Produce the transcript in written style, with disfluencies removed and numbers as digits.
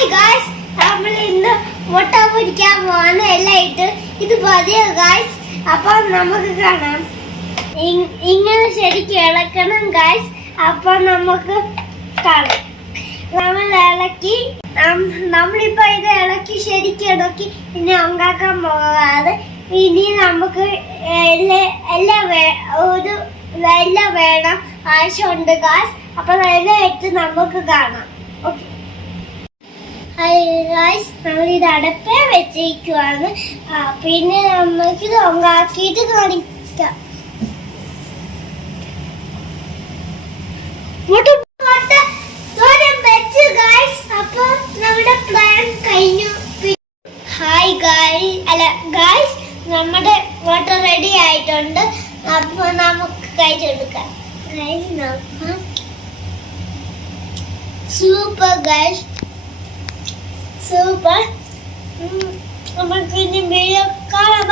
Hi guys, നമ്മൾ ഇന്ന് മുട്ട പൊരിക്കാൻ പോകുന്ന എല്ലായിട്ട് ഇത് പതിയ ഗായ്സ്. അപ്പൊ നമുക്ക് കാണാം. ഇങ്ങനെ ശരിക്കും ഇളക്കണം ഗായ്സ്. അപ്പൊ നമുക്ക് കാണാം. നമ്മൾ ഇളക്കി നമ്മളിപ്പോ ഇത് ഇളക്കി ശരിക്കും ഇളക്കി ഇനി ഉണ്ടാക്കാൻ പോകാതെ ഇനി നമുക്ക് എല്ലാം വേണം ആവശ്യമുണ്ട് ഗായ്സ്. അപ്പൊ എല്ലാം എടുത്ത് നമുക്ക് കാണാം. ഓക്കെ ഗായ്സ്, നമ്മൾ ഇത് അടപ്പേ വെച്ചിരിക്കുവാണ്. പിന്നെ നമുക്ക് ഇത് ഉണ്ടാക്കിയിട്ട് കാണിക്കാം. അപ്പൊ നമ്മുടെ പ്ലാൻ കഴിഞ്ഞു. ഹായ് ഗായ്സ്, നമ്മുടെ വാട്ടർ റെഡി ആയിട്ടുണ്ട്. അപ്പൊ നമുക്ക് കഴിച്ചെടുക്കാം. Super guys, super. നമുക്ക് ഇനി വീഡിയോ കാണാം.